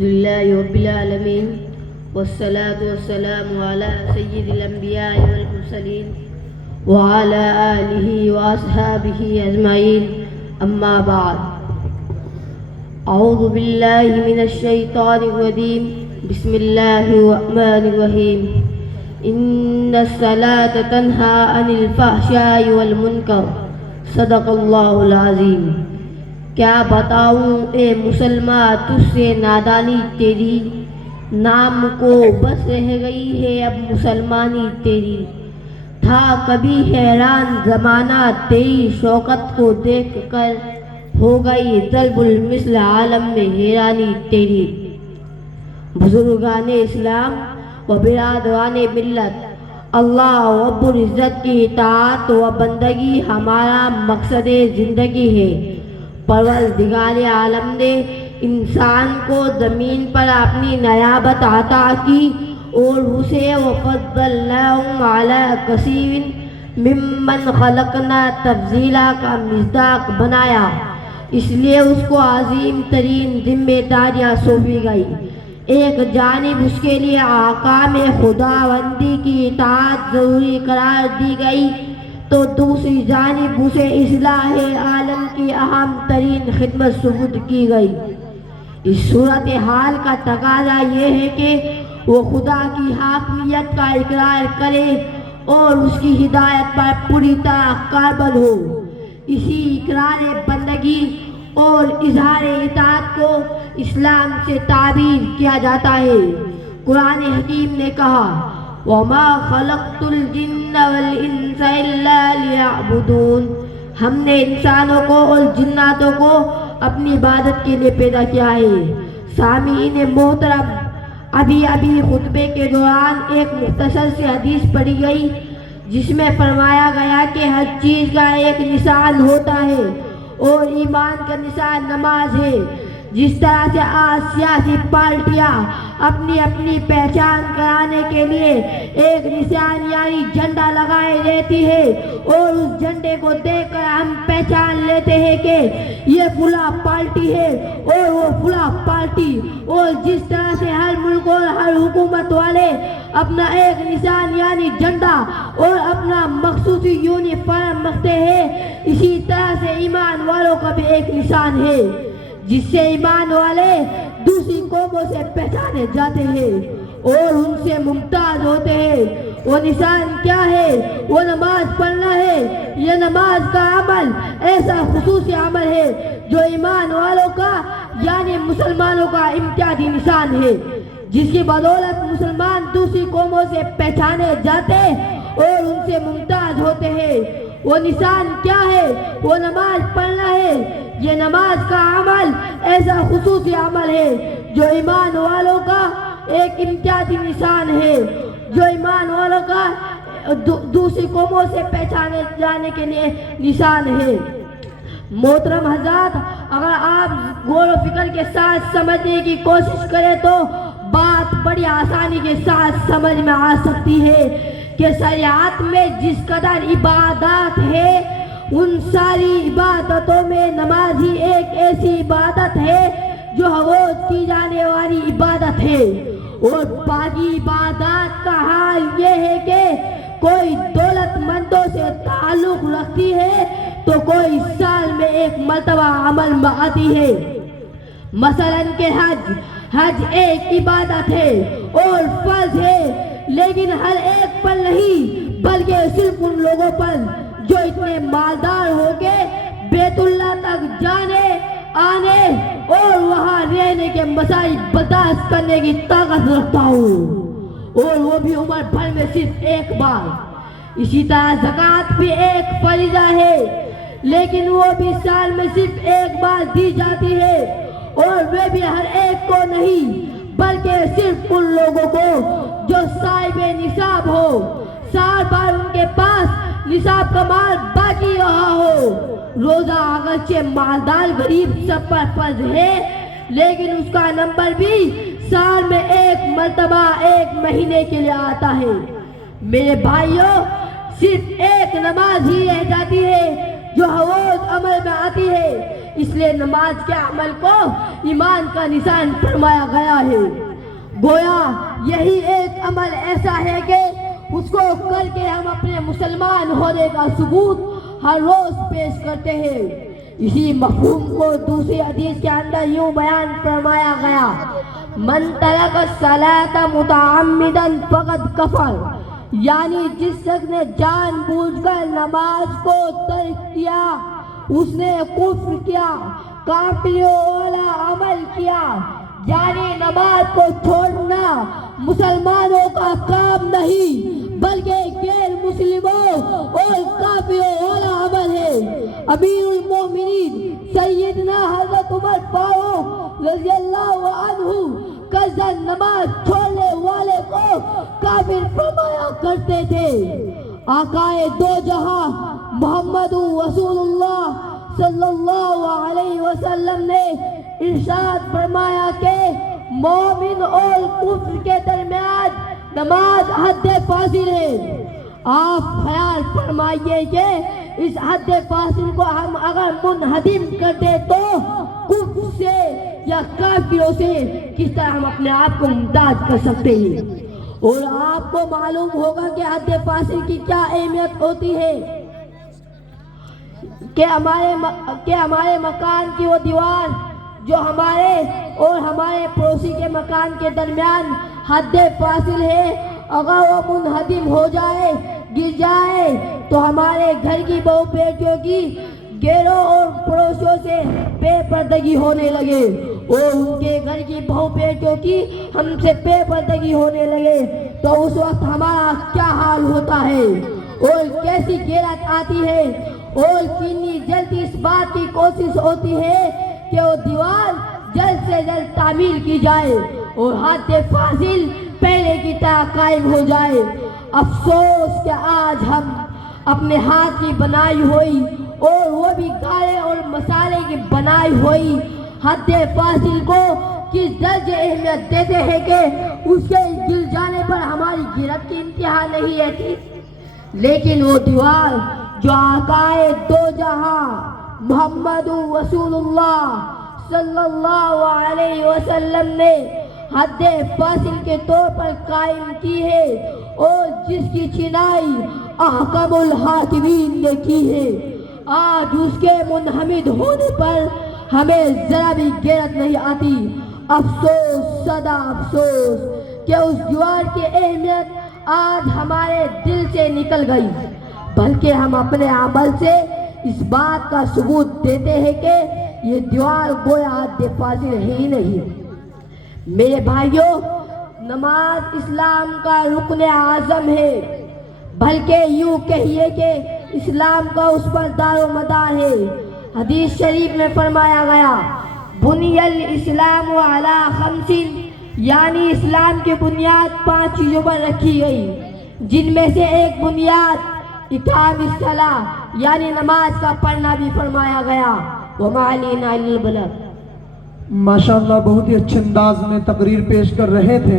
لله رب العالمين والصلاة والسلام على سيد الأنبياء والمرسلين وعلى آله وأصحابه أجمعين أما بعد أعوذ بالله من الشيطان الرجيم بسم الله الرحمن الرحيم إن الصلاة تنهى عن الفحشاء والمنكر صدق الله العظيم. کیا بتاؤں اے مسلمان تجھ سے نادانی تیری، نام کو بس رہ گئی ہے اب مسلمانی تیری. تھا کبھی حیران زمانہ تیری شوکت کو دیکھ کر، ہو گئی ضرب المثل عالم میں حیرانی تیری. بزرگان اسلام و برادران ملت، اللہ رب العزت کی اطاعت و بندگی ہمارا مقصد زندگی ہے. پروردگار عالم نے انسان کو زمین پر اپنی نیابت عطا کی اور اسے وَفَضَّلْنَاهُمْ عَلَىٰ كَثِيرٍ مِّمَّنْ خَلَقْنَا تفضیلا کا مصداق بنایا. اس لیے اس کو عظیم ترین ذمہ داریاں سونپی گئی. ایک جانب اس کے لیے احکام خداوندی کی اطاعت ضروری قرار دی گئی تو دوسری جانب اسے اصلاح عالم کی اہم ترین خدمت سپرد کی گئی. اس صورتحال کا تقاضا یہ ہے کہ وہ خدا کی حاکمیت کا اقرار کرے اور اس کی ہدایت پر پوری طرح کاربند ہو. اسی اقرار بندگی اور اظہار اطاعت کو اسلام سے تعبیر کیا جاتا ہے. قرآن حکیم نے کہا وَمَا خَلَقْتُ الْجِنَّ وَالْإِنسَ إِلَّا لِيَعْبُدُونَ. ہم نے انسانوں کو اور جناتوں کو اپنی عبادت کے لیے پیدا کیا ہے. سامعین محترم، ابھی خطبے کے دوران ایک مختصر سی حدیث پڑھی گئی جس میں فرمایا گیا کہ ہر چیز کا ایک نشان ہوتا ہے اور ایمان کا نشان نماز ہے. جس طرح سے آج سیاسی پارٹیاں اپنی پہچان کرانے کے لیے ایک نشان یعنی جھنڈا لگائے رہتی ہے اور اس جھنڈے کو دیکھ کر ہم پہچان لیتے ہیں کہ یہ فلاں پارٹی ہے اور وہ فلاں پارٹی. اور جس طرح سے ہر ملک اور ہر حکومت والے اپنا ایک نشان یعنی جھنڈا اور اپنا مخصوصی یونیفارم رکھتے ہیں، اسی طرح سے ایمان والوں کا بھی ایک نشان ہے جس سے ایمان والے دوسری قوموں سے پہچانے جاتے ہیں اور ان سے ممتاز ہوتے ہیں. وہ نشان کیا ہے؟ وہ نماز پڑھنا ہے. یہ نماز کا عمل ایسا خصوصی عمل ہے جو ایمان والوں کا یعنی مسلمانوں کا امتیازی نشان ہے، جس کی بدولت مسلمان دوسری قوموں سے پہچانے جاتے اور ان سے ممتاز ہوتے ہیں. وہ نشان کیا ہے؟ وہ نماز پڑھنا ہے. یہ نماز کا عمل ایسا خصوصی عمل ہے جو ایمان والوں کا ایک امتیازی نشان ہے، جو ایمان والوں کا دوسری قوموں سے پہچانے جانے کے لیے نشان ہے. محترم حضرات، اگر آپ غور و فکر کے ساتھ سمجھنے کی کوشش کریں تو بات بڑی آسانی کے ساتھ سمجھ میں آ سکتی ہے کہ شریعت میں جس قدر عبادات ہے ان ساری عبادتوں میں نماز ہی ایک ایسی عبادت ہے جو روز کی جانے والی عبادت ہے. اور باقی عبادات کا حال یہ ہے کہ کوئی دولت مندوں سے تعلق رکھتی ہے تو کوئی سال میں ایک مرتبہ عمل میں آتی ہے. مثلاً کہ حج ایک عبادت ہے اور فرض ہے، لیکن ہر ایک پر نہیں بلکہ صرف ان لوگوں پر جو اتنے مالدار ہو کے بیت اللہ تک جانے آنے اور وہاں رہنے کے مسائل برداشت کرنے کی طاقت رکھتا ہوں، اور وہ بھی عمر بھر میں صرف ایک بار. اسی طرح زکوٰۃ بھی ایک فریضہ ہے لیکن وہ بھی سال میں صرف ایک بار دی جاتی ہے، اور وہ بھی ہر ایک کو نہیں بلکہ صرف ان لوگوں کو جو صاحب نصاب ہو، سال بھر ان کے پاس نصاب کا مال باقی رہا ہو. روزہ اگرچہ مالدار غریب سب پر فرض ہے لیکن اس کا نمبر بھی سال میں ایک مرتبہ ایک مہینے کے لیے آتا ہے. میرے بھائیوں، صرف ایک نماز ہی رہ جاتی ہے جو روز عمل میں آتی ہے. اس لیے نماز کے عمل کو ایمان کا نشان فرمایا گیا ہے۔ گویا یہی ایک عمل ایسا ہے کہ اس کو کر کے ہم اپنے مسلمان ہونے کا ثبوت ہر روز پیش کرتے ہیں۔ اسی مفہوم کو دوسری حدیث کے اندر یوں بیان فرمایا گیا، من ترک الصلاۃ متعمدا فقد کفر، یعنی جس شخص نے جان بوجھ کر نماز کو ترک کیا اس نے کفر کیا، کافروں والا عمل کیا۔ یعنی نماز کو چھوڑنا مسلمانوں کا کام نہیں بلکہ غیر مسلموں اور کافروں والا عمل ہے۔ امیر المومنین سیدنا حضرت عمر فاروق رضی اللہ عنہ قصداً نماز چھوڑنے والے کو کافر فرمایا کرتے تھے۔ آقائے دو جہاں محمد رسول اللہ صلی اللہ علیہ وسلم نے ارشاد فرمایا کہ مومن اور کفر کے درمیان نماز حد فاصل ہے۔ آپ خیال فرمائیے کہ اس حد فاصل کو ہم اگر منہدم کر دیں تو کفر سے یا کافروں سے کس طرح ہم اپنے آپ کو ممتاز کر سکتے ہیں۔ اور آپ کو معلوم ہوگا کہ حد فاصل کی کیا اہمیت ہوتی ہے کہ ہمارے مکان کی وہ دیوار جو ہمارے اور ہمارے پڑوسی کے مکان کے درمیان حد فاصل ہے، اگر وہ منہدم ہو جائے، گر جائے تو ہمارے گھر کی بہو بیٹیوں کی غیروں اور پڑوسیوں سے بے پردگی ہونے لگے اور ان کے گھر کی بہو بیٹیوں کی ہم سے بے پردگی ہونے لگے تو اس وقت ہمارا کیا حال ہوتا ہے اور کیسی غیرت آتی ہے اور کتنی جلدی اس بات کی کوشش ہوتی ہے کہ وہ دیوار جلد سے جلد تعمیر کی جائے اور حد فاصل پہلے کی طرح قائم ہو جائے۔ افسوس کہ آج ہم اپنے ہاتھ کی بنائی ہوئی اور وہ بھی گارے اور مسالے کی بنائی ہوئی حد فاصل کو کس درجے اہمیت دیتے ہیں کہ اس کے گر جانے پر ہماری غیرت کی انتہا نہیں رہتی۔ لیکن وہ دیوار جو آقائے دو جہاں محمد رسول اللہ صلی اللہ علیہ وسلم نے حد فاصل کے طور پر قائم کی ہے اور جس کی چنائی احکم الحاکمین نے کی ہے، آج اس کے منہمد ہونے پر ہمیں ذرا بھی غیرت نہیں آتی۔ افسوس صدا افسوس کہ اس دیوار کی اہمیت آج ہمارے دل سے نکل گئی، بلکہ ہم اپنے عمل سے اس بات کا ثبوت دیتے ہیں کہ یہ دیوار گویا حد فاصل ہے ہی نہیں۔ میرے بھائیوں، نماز اسلام کا رکن اعظم ہے، بلکہ یوں کہیے کہ اسلام کا اس پر دار و مدار ہے۔ حدیث شریف میں فرمایا گیا، بنی الاسلام علی خمس، یعنی اسلام کی بنیاد 5 چیزوں پر رکھی گئی، جن میں سے ایک بنیاد اقام الصلاۃ یعنی نماز کا پڑھنا بھی فرمایا گیا۔ وما علینا الا البلاغ۔ ماشاءاللہ بہت ہی اچھے انداز میں تقریر پیش کر رہے تھے۔